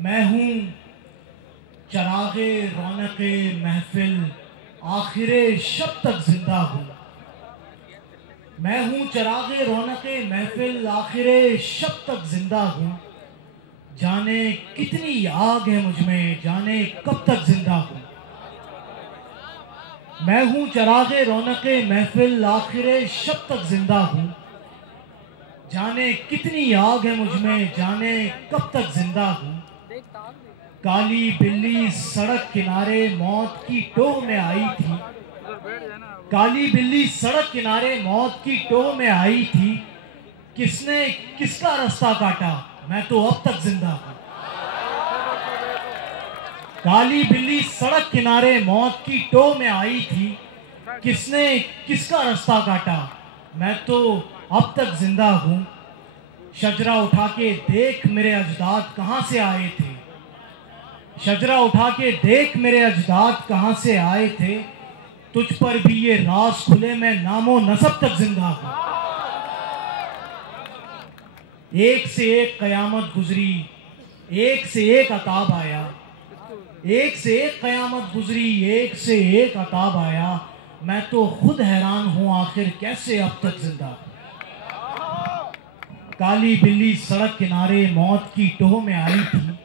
मैं हूँ चरागे रौनके महफिल, आखिरे शब तक जिंदा हूँ। मैं हूँ चरागे रौनके महफिल, आखिरे शब तक जिंदा हूँ। जाने कितनी आग है मुझ में, जाने कब तक जिंदा हूँ। मैं हूँ चरागे रौनके महफिल, आखिरे शब तक जिंदा हूँ। जाने कितनी आग है मुझ में, जाने कब तक जिंदा हूँ। काली बिल्ली सड़क किनारे मौत की टोह में आई थी। काली बिल्ली सड़क किनारे मौत की टोह में आई थी। किसने किसका रास्ता काटा, मैं तो अब तक जिंदा हूँ। काली बिल्ली सड़क किनारे मौत की टोह में आई थी। किसने किसका रास्ता काटा, मैं तो अब तक जिंदा हूँ। शजरा उठा के देख मेरे अजदाद कहाँ से आए थे। शजरा उठा के देख मेरे अजदाद कहाँ से आए थे। तुझ पर भी ये राज खुले, मैं नामो नसब तक जिंदा हूँ। एक से एक कयामत गुजरी, एक से एक अताब आया। एक से एक कयामत गुजरी, एक से एक अताब आया। मैं तो खुद हैरान हूँ आखिर कैसे अब तक जिंदा हूँ। काली बिल्ली सड़क किनारे मौत की टोह में आई थी।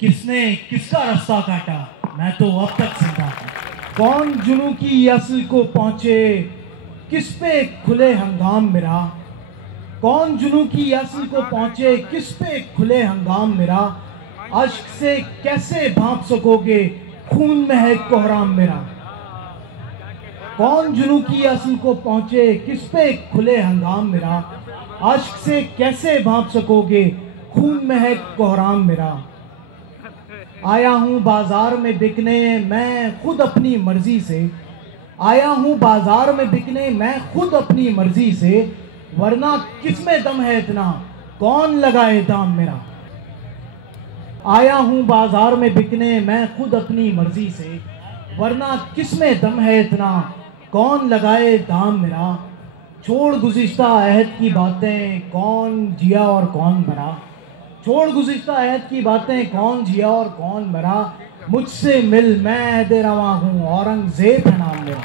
किसने किसका रास्ता काटा, मैं तो अब तक जिंदा हूँ। कौन जुनू की असल को पहुंचे, किस पे खुले हंगाम मेरा। कौन जुनू की असल को पहुंचे, किस पे खुले हंगाम मेरा। अश्क से कैसे भांप सकोगे, खून में है कोहराम मेरा। कौन जुनू की असल को पहुंचे, किस पे खुले हंगाम मेरा। अश्क से कैसे भांप सकोगे, खून में है कोहराम मेरा। आया हूँ बाजार में बिकने मैं खुद अपनी मर्जी से। आया हूँ बाजार में बिकने मैं खुद अपनी मर्जी से। वरना किसमें दम है इतना, कौन लगाए दाम मेरा। आया हूँ बाजार में बिकने मैं खुद अपनी मर्जी से। वरना किसमें दम है इतना, कौन लगाए दाम मेरा। छोड़ गुज़िश्ता अहद की बातें, कौन जिया और कौन मरा। छोड़ गुज़िश्ता अहद की बातें, कौन जिया और कौन मरा। मुझसे मिल मैं दे रवा हूँ, औरंगजेब है नाम मेरा।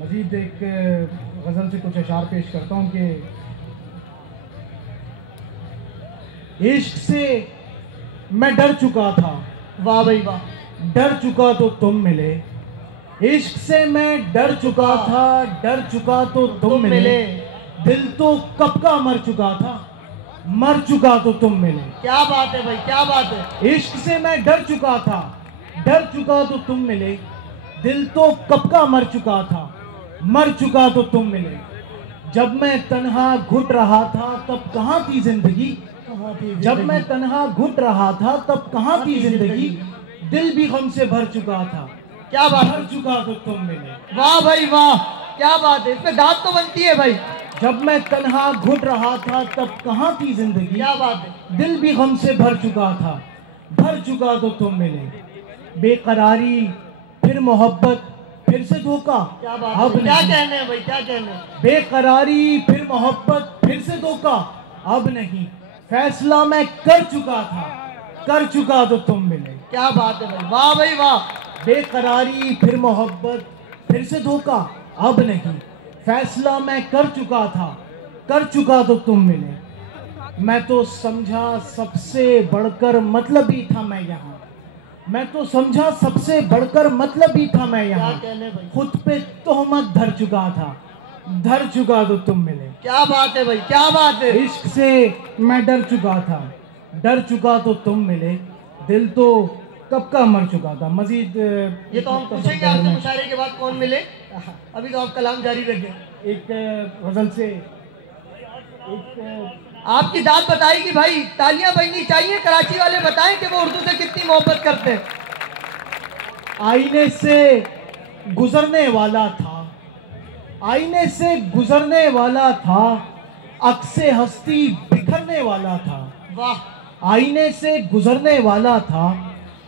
मजीद एक गज़ल से कुछ अशार पेश करता हूँ कि इश्क से मैं डर चुका था, वाह भाई वाह। डर चुका तो तुम मिले। इश्क से मैं डर चुका था, डर चुका तो तुम मिले। दिल तो कब का मर चुका था, मर चुका तो तुम मिले। क्या बात है भाई, क्या बात है। इश्क से मैं डर चुका था, डर चुका तो तुम मिले। दिल तो कब का मर चुका था, मर चुका तो तुम मिले। जब मैं तन्हा घुट रहा था तब कहाँ थी जिंदगी। जब मैं तन्हा घुट रहा था तब कहाँ थी जिंदगी। दिल भी गम से भर चुका था, क्या बात, भर चुका तो तुम मिले। वाह भाई वाह, क्या बात है। इसमें दांत तो बनती है भाई। जब मैं तन्हा घुट रहा था तब कहाँ थी जिंदगी। क्या बात है। दिल भी गम से भर चुका था, भर चुका तो तुम मिले। बेकरारी फिर मोहब्बत फिर से धोखा, क्या बात है। क्या कहने हैं भाई, क्या कहने हैं। बेकरारी फिर मोहब्बत फिर से धोखा, अब नहीं फैसला मैं कर चुका था, कर चुका तो तुम मिले। क्या बात है भाई, वाह भाई वाह। बेकरारी फिर मोहब्बत फिर से धोखा, अब नहीं फैसला मैं कर चुका था, कर चुका तो तुम मिले। मैं तो समझा सबसे बढ़कर मतलबी था मैं यहाँ। मैं तो समझा सबसे बढ़कर मतलबी था मैं यहाँ। खुद पे तोहमत धर चुका था, धर चुका तो तुम मिले। क्या बात है भाई, क्या बात है। इश्क से मैं डर चुका था, डर चुका तो तुम मिले। दिल तो कब का मर चुका था। मजीद ये तो हम पूछेंगे आपसे मुशायरे के बाद कौन मिले। अभी तो आप कलाम जारी रखें। एक गजल से आपकी दाद बताई कि भाई तालियां बजनी चाहिए। कराची वाले बताएं कि वो उर्दू से कितनी मोहब्बत करते हैं। आईने से गुजरने वाला था, आईने से गुजरने वाला था, अक्से हस्ती बिखरने वाला था। वाह। आईने से गुजरने वाला था,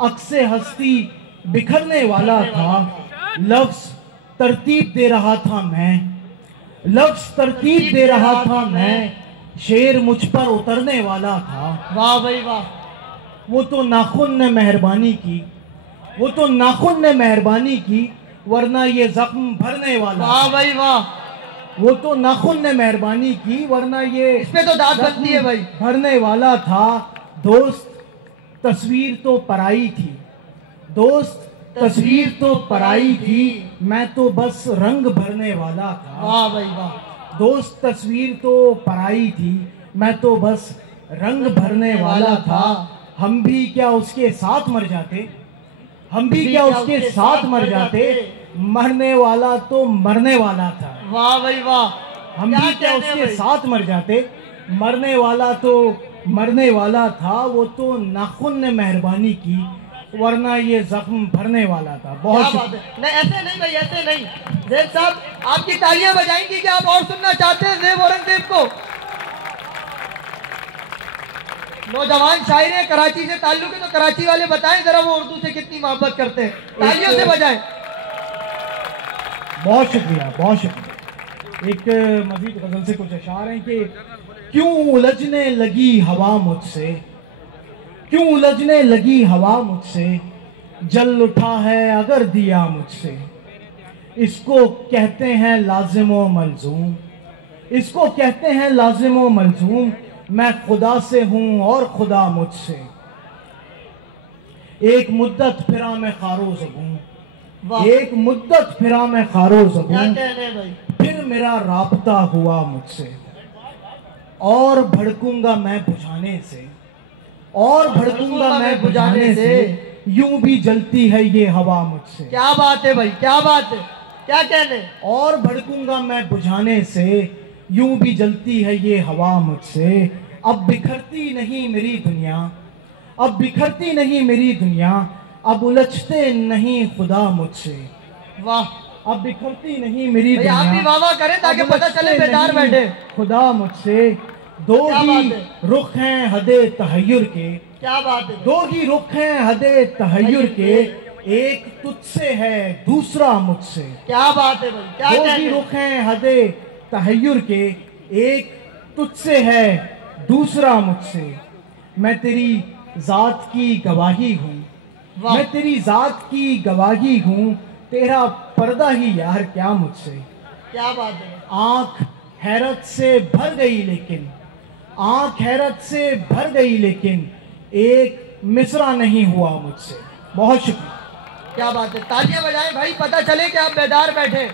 अक्से हस्ती बिखरने वाला था। लफ्ज तरतीब दे रहा था मैं, लफ्ज तरतीब दे रहा था मैं। शेर मुझ पर उतरने वाला था। वाह भाई वाह। वो तो नाखून ने मेहरबानी की, वो तो नाखून ने मेहरबानी की, वरना ये जख्म भरने वाला। वाह भाई वाह। वो तो नाखून ने मेहरबानी की, वरना ये इसमें तो दांत बनती है भाई। भरने वाला था। दोस्त तस्वीर तो पराई थी, दोस्त तस्वीर तो पराई थी, मैं तो बस रंग भरने वाला था। वाह भाई वाह। दोस्त तस्वीर तो पराई थी, मैं तो बस रंग भरने वाला था। हम भी क्या उसके साथ मर जाते, हम भी क्या उसके साथ मर जाते, मरने वाला तो मरने वाला था। वाह भाई वाह। हम भी क्या उसके साथ मर जाते, मरने वाला तो मरने वाला था। वो तो नाखून ने मेहरबानी की, वरना ये जख्म भरने वाला था। बहुत बात है। नहीं ऐसे नहीं भाई, ऐसे नहीं। ज़ेब साहब आपकी तालियां बजाएंगी क्या? आप और सुनना चाहते हैं ज़ेब औरंगजेब को? नौजवान शायर हैं, कराची से ताल्लुक है, तो कराची वाले बताएं जरा वो उर्दू से कितनी मोहब्बत करते हैं। तालियों से बजाएं। बहुत शुक्रिया, बहुत शुक्रिया। एक मजीद गजल से कुछ अशार हैं कि क्यों उलझने लगी हवा मुझसे, क्यों उलझने लगी हवा मुझसे, जल उठा है अगर दिया मुझसे। इसको कहते हैं लाजिम व मलजूम, इसको कहते हैं लाजिम व मलजूम। मैं खुदा से हूं और खुदा मुझसे। एक मुद्दत फिरा मैं खारो ज़बूं, एक मुद्दत फिरा मैं खारो ज़बूं, फिर मेरा राब्ता हुआ मुझसे। और भड़कूंगा मैं बुझाने से, और भड़कूंगा मैं बुझाने से, यूं भी जलती है ये हवा मुझसे। क्या बात है भाई, क्या बात है, क्या कहने। और भड़कूंगा मैं बुझाने से, यूं भी जलती है ये हवा मुझसे। अब बिखरती नहीं मेरी दुनिया, अब बिखरती नहीं मेरी दुनिया, अब उलझते नहीं खुदा मुझसे। वाह। अब बिखरती नहीं मेरी दुनिया, आप भी वाह वाह करें ताकि पता चले बेदार बैठे। खुदा मुझसे। दो ही रुख हैं हदे तहय्युर के, क्या बात है। दो ही रुख हैं हदे तहय्युर के, एक तुझसे है दूसरा मुझसे। क्या बात है भाई, क्या दो ही रुख हैं हदे तहय्युर के, एक तुझसे है दूसरा मुझसे। मैं तेरी जात की गवाही हूँ, मैं तेरी जात की गवाही हूँ, तेरा पर्दा ही यार क्या मुझसे। क्या बात है। आंख हैरत से भर गई लेकिन, आंख हैरत से भर गई लेकिन, एक मिसरा नहीं हुआ मुझसे। बहुत शुक्रिया। क्या बात है। तालियां बजाएं भाई, पता चले कि आप बेदार बैठे।